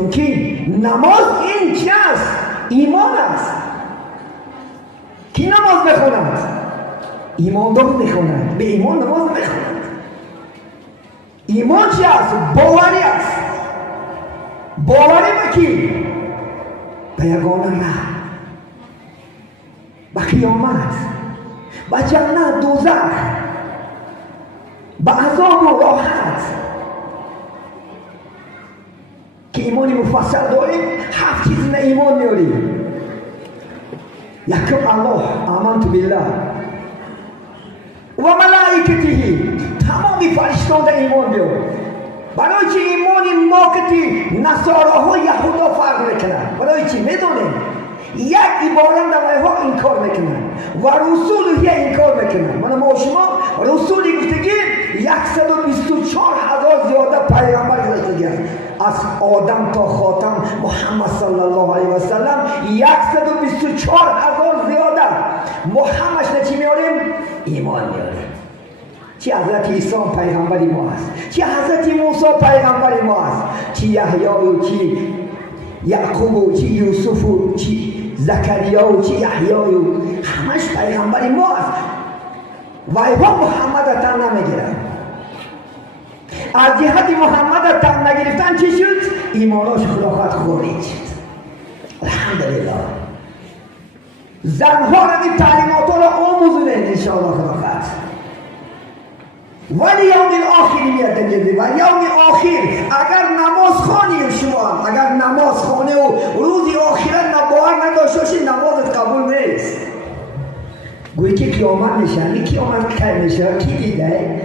چونکه نماز این چی است؟ ایمان است. کی نماز میخوند؟ ایماندار میخوند، به ایمان نماز نمیخوند. ایمان چی است؟ باوری است. باوری به کی؟ به یگانه رب، به قیامت، به جنت، دوزخ، به عذاب و راحت. که ایمانی مفصل داریم، 7 چیز نه ایمان میاریم. یکم الله، آمنت بالله و ملائکته، تمامی فرشتان در ایمان بیار. برای چی ایمانی ما که نصاراها یهودا فرق میکنن؟ برای چی میدونیم؟ یک عبارت در ها انکار میکنن و رسول یه انکار میکنن. من ما شما رسولی گفتگی 124,000 زیاده پیغمبر گذاشتگی است. از آدم تا خاتم محمد صلی الله علیه و سلم 124,000 زیاده. محمدش نچی میاریم؟ ایمان میاریم. چی حضرت عیسی پیغمبری ما است، چی حضرت موسی پیغمبری ما است، چی یحیی و چی یعقوب و چی یوسف و چی زکریا و چی یحیی و همش پیغمبری ما است. و ایها محمد تن نمیگیرن. از جهت محمد تن نگرفتن چی شد؟ ایماناش خلافت خورید شد. الحمدلله. زنها را این تعلیمات را آموزونه انشاءالله خلافت. ولی یوم آخر میاد دیگه. و یوم آخر اگر نماز خوانیم شما، اگر نماز خوانه و روزی آخرت باور نداشته باشی، نمازت قبول نیست. گویی که قیامت میشه، این قیامت کی میشه؟ کی دیده؟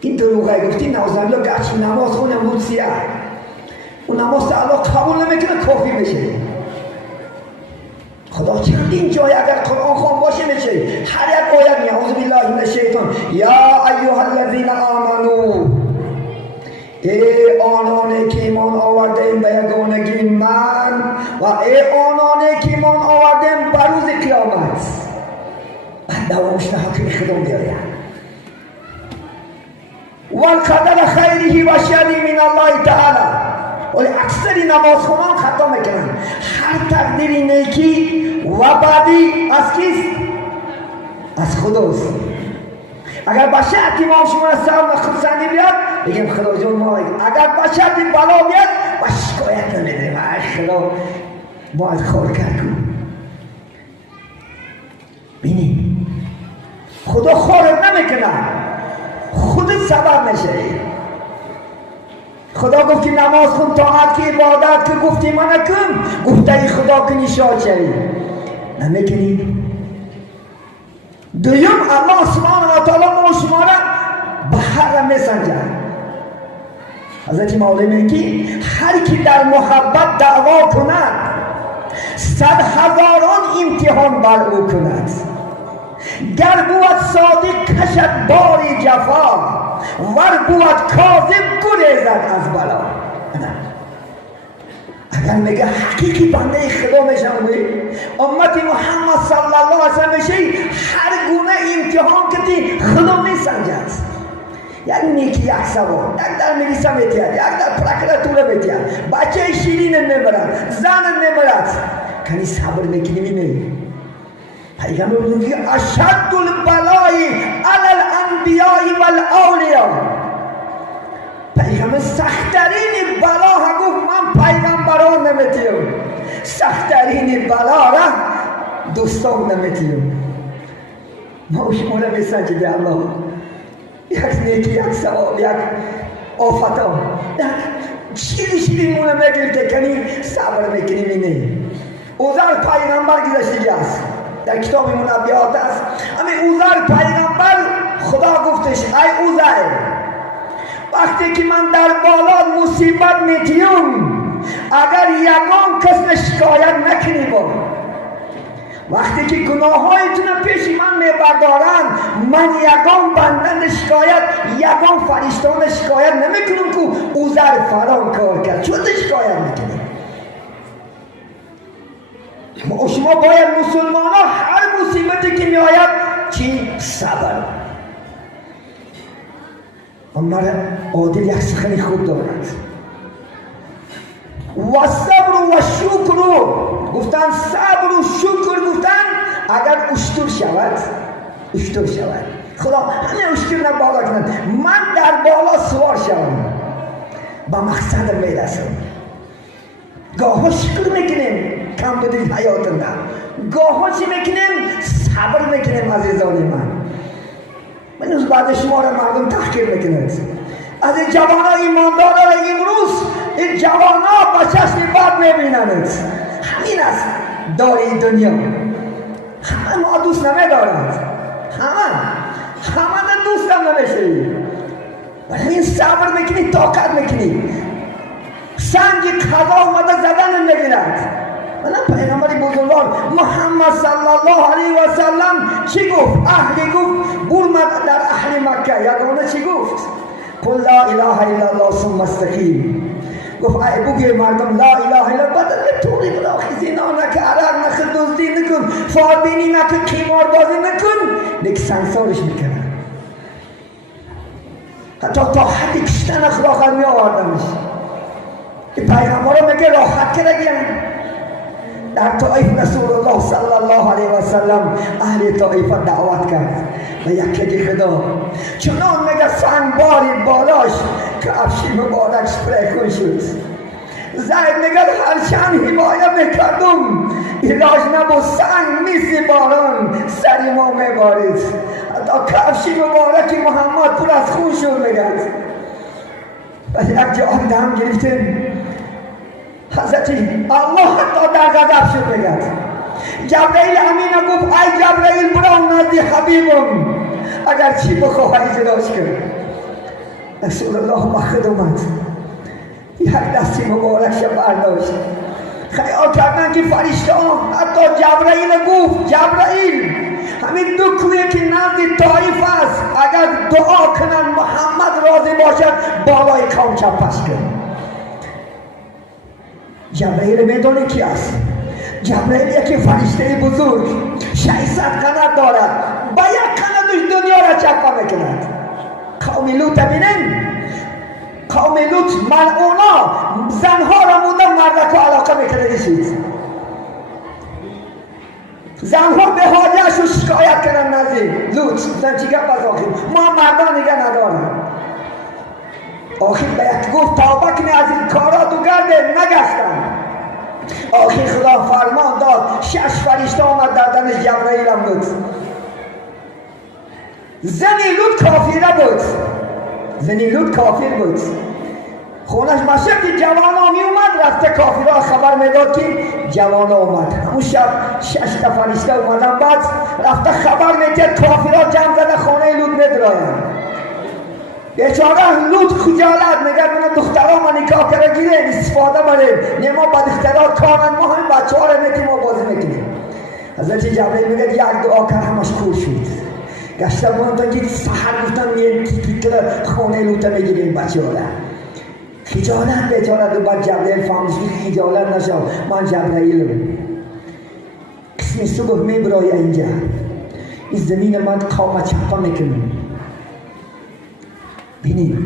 این دروغه گفتی نوزالله گرچه نماز خونم بود سیاه، اون نماز تا الله قبول نمیکنه، کافی میشه. خدا چندین جای اگر قرآن خوان باشه میشه هر یک آیت می اعوذ بالله من الشیطان یا ایها الذین آمنو، ای آنانی که ایمان آوردین به یگانگی من و ای آنانی که ایمان آوردین به روز قیامت. دوامش نه حقی خدا بیاید. والقدر خیره و شری من الله تعالی. ولی اکثری نماز خوانان خطا میکنن. هر تقدیری نیکی و بعدی از کیست؟ از خداست. اگر به شرطی ما شما را سلام و خودسندی بیاد بگیم خدا جون ما، اگر به شرطی بلا بیاد با شکایت نمیدیم ای خدا ما از خور کن. بینیم خدا خورت نمیکنه، خودت سبب میشه. خدا گفت که نماز خون، طاعت که عبادت که گفتی من کن، گفته ای خدا کنی شاد شوی، نمیکنی. دویم الله سبحانه و تعالی ما شما را به هر میسنجد. حضرت مولا میگه هر کی در محبت دعوا کند 100,000 امتحان بر او کند. گر بود صادق کشد باری جفا، ور بود کاذب گریزد از بلا. اگر میگه حقیقی بنده خدا میشم، امت محمد صلی الله علیه وسلم میشه، هر گونه امتحان کردی خدا میسنجد. یک نیکی، یک ثواب، یک در ملیسا میتید، یک در پرکراتوره میتید، بچه شیرین نمیبرد، زن نمیبرد، کنی صبر میکنی میمی. پیغمبر میگه اشد البلای علی الانبیاء والاولیاء. پیغمبر سخت‌ترین بلا ها گفت من پیغمبران نمیتیم، سخت‌ترین بلا را دوستان نمیتیم. ما شما را بسنجید الله، یک نیکی، یک ثواب، یک آفت ها، یک شیرین مونه میگیرد کنی صبر میکنی مینه. اوزر پیغمبر گذشتگی است، در کتاب منبیات است. همین اوزر پیغمبر خدا گفتش ای اوزر، وقتی که من در بالا مصیبت میتیم اگر یگان کس شکایت نکنی با، وقتی که گناه هایتون پیش من میبردارن من یگان بندن شکایت، یگان فرشتان شکایت نمیکنم که اوزر فران کار کرد. چون شکایت میکنی؟ شما باید مسلمان ها هر مصیبتی که می آید چی؟ صبر. عمر عادل یک سخنی خوب دارد، و صبر و شکر، گفتن صبر و شکر، گفتن اگر اشتر شود خدا همه اشتر نه بالا کنند، من در بالا سوار شوم با مقصد میرسم. گاه شکر میکنیم کم بودید حیاتنا، گاه چی میکنیم صبر میکنیم. عزیزان من از بعد شما را مردم تحقیر میکنند. از این جوان ها ایماندار را امروز این جوان ها با چشم بد میبینند. همین است داری دنیا. همه ما دوست نمیدارند، همه دوست نمیشه. ولی این صبر میکنی، طاقت میکنی. سنگ قضا اومده زدن نمیگیرد. من پیغمبر بزرگوار محمد صلی الله علیه و سلم چی گفت؟ گفت برمد در اهل مکه یگانه چی گفت؟ قل لا اله الا الله ثم استقیم. گفت ای بگوی مردم لا اله الا الله، بدل توری بلاخی زنا نکن، عرق نکن، دزدی نکن، فاربینی نکن، قمار بازی نکن، دیگه سنگسارش میکنن. حتی تا حدی کشتن اخلاق می آوردنش. پیغمبر میگه راحت کرگیم. در طائف رسول الله صلی الله علیه و سلم اهل طائف دعوت کرد و یکی خدا چنان میگه سنگ باری بالاش که افشی مبارک سپری شد. زید میگه هرچند حمایه میکردم علاج نبود، سنگ میسی باران سری ما میبارید. حتی کفشی مبارک محمد پر از خون شد میگه. و یک جا دم گرفتیم، حضرت الله حتی در غضب شد میگه. جبرائیل امین گفت ای جبرائیل برو نزد حبیبم، اگر چی بخواه اجراش کن. رسول الله مخد اومد، یک دستی مبارکش برداشت. خیال کردن که فرشته ها، حتی جبرائیل گفت جبرائیل همین دو کوی که نزد طائف است اگر دعا کنن محمد راضی باشد بالای قوم چپش کن. جبرائیل میدونه کی است؟ جبرائیل یکی فرشته بزرگ 600 قنات دارد، با یک قناتش دنیا را چپا میکند. قوم لوط ببینن، قوم لوط ملعونا زنها را مونده مردک علاقه میکنه. زنها به حاجهش رو شکایت کردن نزد لوط، زن چی گپ از آخر ما مردان نگه ندارم. آخر به یک گفت توبه کنی از این کارات و گرده، نگشتن. آخر خدا فرمان داد 6 فرشته آمد در دمش جبرائیل هم بود. زنی لوط کافر بود. خونش مشک که جوانا می اومد، رفته کافرها خبر میداد که جوانا اومد. همون شب 6 فرشته اومدن، بعد رفته خبر میداد کافرها جمع زده خانه لوط میدراین. بیچاره لوط خجالت میگه من دخترها ما نکاح کرده گیره استفاده بریم، نما با دخترها کارن، ما هم بچه ها رو میتیم ما بازی میکنیم. حضرت جبرائیل میگه یک دعا کرد همش کور شد. گشته بودن که سحر گفتن یه فکر خانه لوط میگیریم بچه ها را. خجالت بیچاره دو بعد جبرائیل فهمش که خجالت نشو، من جبرائیلم. قسم صبح میبرای اینجا، این زمین من قوم چپا میکنم. بینید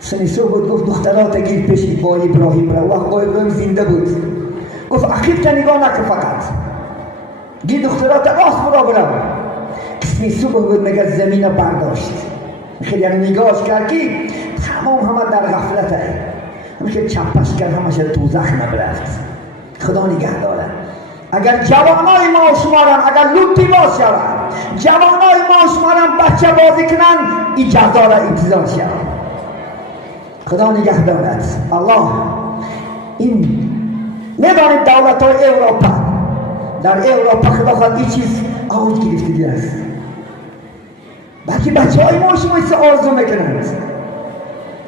سنیسو بود، گفت دخترها تگیر پیش با ابراهیم را. وقت با ابراهیم زنده بود، گفت عقیب تا نگاه نکن، فقط گیر دخترها تا راست برا. سنیسو بود میگه زمین برداشت، خیلی نگاهش کرد که تمام همه در غفلت هست، همه چپش کرد، همه دوزخ نبرفت. خدا نگه داره. اگر جوانای ما شمارن، اگر لوطی باز شود، جوانای ما شمارن بچه بازی کنن، این جزا را انتظار شود. خدا نگه دارد. الله این ندانید دولت های اروپا، در اروپا خدا خواهد این چیز آوج گرفتگی است. بلکه بچه های ما شما ایسا آرزو میکنند.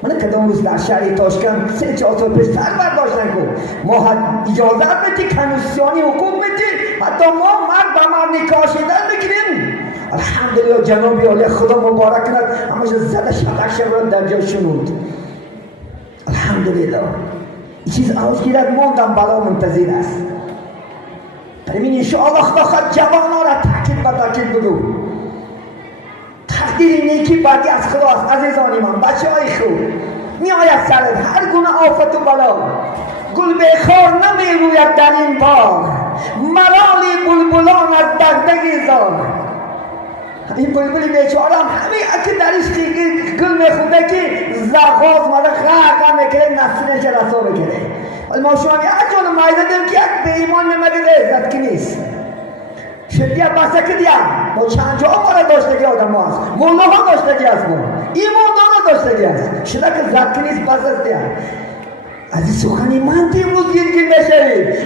من کدام روز در شهر تاشکند 3-4 سال پیش سر برداشتن کن، ما اجازت میدی، کنوسیانی حقوق میدی، حتی ما مرد با مرد نکاح شدن میکنیم. الحمدلله جنابی عالی خدا مبارک کند، همش زده شدک شدن در جا شنود. الحمدلله این چیز آوج گیرد، ماندم بلا منتظر است. برمین انشاءالله خدا خواهد جوانان را تاکید با تاکید بگو. تقدیر نیکی بعدی از خداست. عزیزانی من، بچه های خوب می آید سرد هر گونه آفت و بلا، گل بخار نمی روید در این باغ، ملالی بلبلان از دغدغه زاغ. این بلبلی بیچاره هم همین که درش گل میخونده که زغاز ماده غرق میکنه، نسلش رسا بکنه. ولی ما شما اجان مایده دیم که یک به ایمان نمگده عزت که نیست. شدیه بسه که دیم ما چند جا ما داشتگی آدم هست، مولا ها داشتگی هست، ما ایمان دانا داشتگی هست، شده که زد که نیست بس است دیم. از این سخنی من تیم روز گیر میشوید،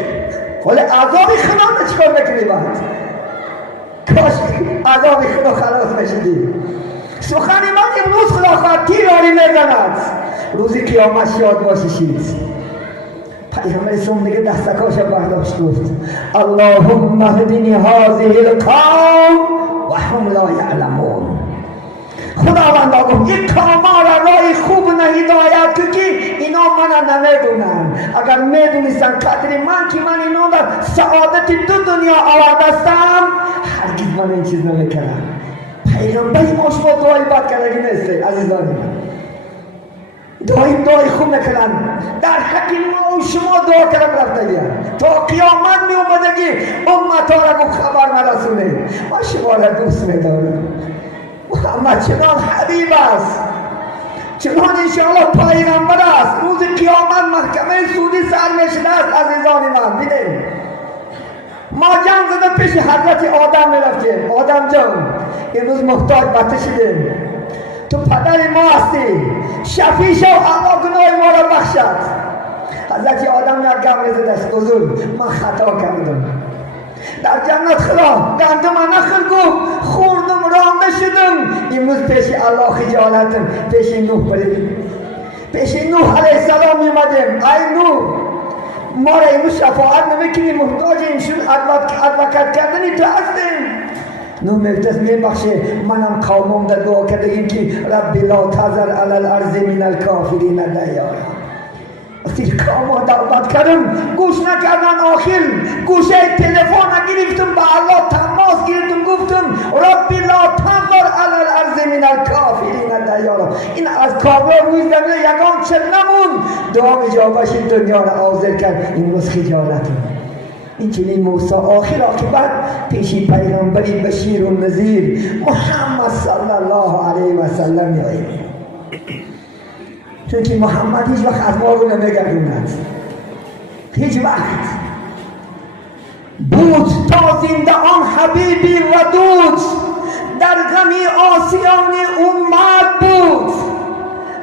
ولی عذابی خدا چکار میکنی بعد؟ کاش عذابی خدا خلاص میشدیم. سخنی من امروز خدا خواهد تیراری میزند، روزی قیامت یاد باشید. پیغمبر اسلام دیگه دستکاش برداشت گفت اللهم اهدنی هذه القوم و هم لا یعلمون. خداوندا گفت این قوما را راه خوب هدایت که اینا من نمیدونن. اگر میدونستن قدر من که من اینا را سعادت دو دنیا آوردستم هرگز من این چیز نمیکردم. پیغمبری ما شما دعای بد کردگی نیسته عزیزان من، دعای خوب نکنن. در حق ما و شما دعا کردن رفتگی تا قیامت می اومدگی امتا را گفت خبر نرسونه. ما شما را دوست میدارم. محمد چنان حبیب است، چنان انشاءالله پیغمبر است. روز قیامت محکمه سودی سر میشده است عزیزان من. بینید ما جنگ زده پیش حضرت آدم میرفتیم. آدم جان امروز محتاج بته شدیم، تو پدر ما هستی، شفیع شو الله گناه ما را بخشد. حضرت آدم یک گم زده است حضور من خطا کردم در جنت خدا گندم نخل گفت خوردم رانده شدم. امروز پیش الله خجالتم، پیش نوح بریم، پیش نوح علیه السلام میمدیم. ای نوح ما را امروز شفاعت نمیکنی، محتاج اینشون ادوکت کردنی تو هستیم. نوح میگفتست میبخشه منم قومم در دعا کردگیم که ربی لا تذر علی الارض من الکافرین دیارا. وقتی قوم دعوت کردم گوش نکردن، آخر گوشه تلفن گرفتم با الله تماس گرفتم گفتم ربی لا تذر علی الارض من الکافرین دیارا. این از کافر روی زمین یگان چه نمون. دعا اجابهش دنیا را آزر کرد. این روز خجالتم. این چنین موسی آخر عاقبت پیشی پیغمبری بشیر و نذیر محمد صلی الله علیه و سلم میآید. چون که محمد هیچ وقت از ما رو نمیگردوند، هیچ وقت. بود تا زنده آن حبیبی ودود، در غمی آسیان امت بود.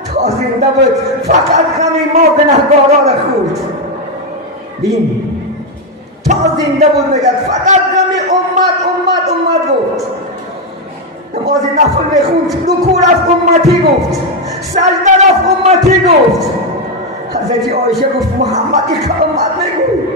تا زنده بود فقط غمی ما گناهکاران را خورد. بین تا زنده بود میگد فقط غمی امت بود. نماز نفل میخوند رکوع رفت امتی گفت، سجده رفت امتی گفت. حضرت عایشه گفت محمد این امت میگوی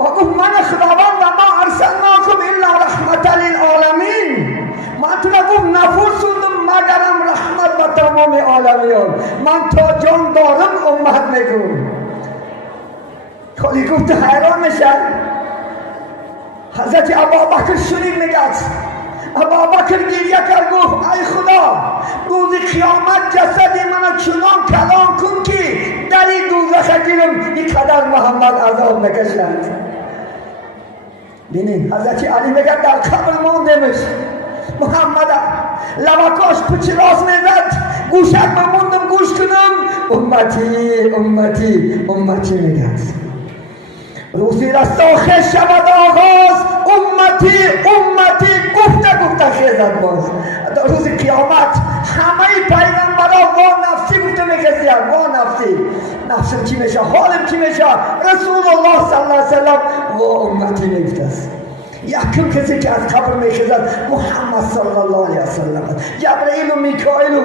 و گفت من خداوند ما ارسلناکم الا رحمت للعالمین. من تو نگفت نفرسوندم مگرم رحمت به تمام عالمیان. من تا جان دارم امت میگویم. خالی گفت حیران میشن. حضرت ابوبکر شنید میگد، ابوبکر گریه کرد گفت ای خدا روز قیامت جسد من چنان کلام کن که در این دوزخ گیرم اینقدر محمد عذاب نکشد. بینید حضرت علی میگد در قبر ماندمش محمد لبکاش پچ راست میزد گوشت بموندم گوش کنم امتی میگد. روزی رستاخه شود آغاز امتی گفته خیزد باز. روز قیامت همه پیغمبران وا نفسی گفته میکسید وا نفسی، نفسم چی میشه، حالم چی میشه. رسول الله صلی الله علیه وسلم وا امتی میگفته است. یکم کسی که از قبر میخیزد محمد صلی الله علیه وسلم. جبرئیل و میکائیل و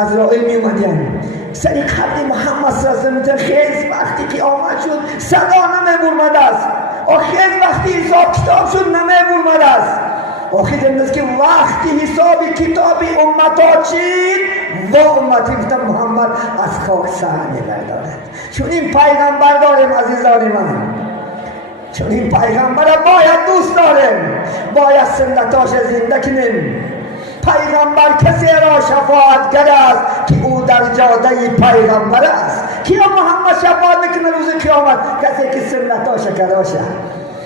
عزرائیل میومدن سری قبر محمد صلی الله علیه وسلم. خیز وقتی که آمد شد صدا نمیبرمد است، خیز وقتی حساب کتاب شد نمیبرمد است. آخر امروز که وقتی حساب کتابی امتا چید و امتی گفتم محمد از خاک سر می‌بردارد. چون این پیغمبر داریم عزیزان من، چون این پیغمبر باید دوست داریم، باید سنتاش زنده کنیم. پیغمبر کسی را شفاعتگر است که او در جاده پیغمبر است. کیا محمد شفاعت میکنه روز قیامت؟ کسی که سنتاش کراشه،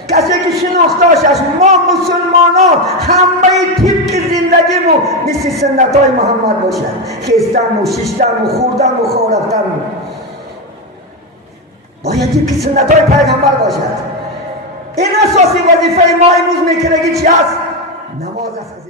کسی که شناختاشش. ما مسلمانان همه طبق زندگیمون مثل سنتای محمد باشد، خیستن و ششتن و خوردن و خورفتن. باید طبق سنتای پیغمبر باشد. این اساسی وظیفه ما امروز میکنه که چی است؟ نماز است.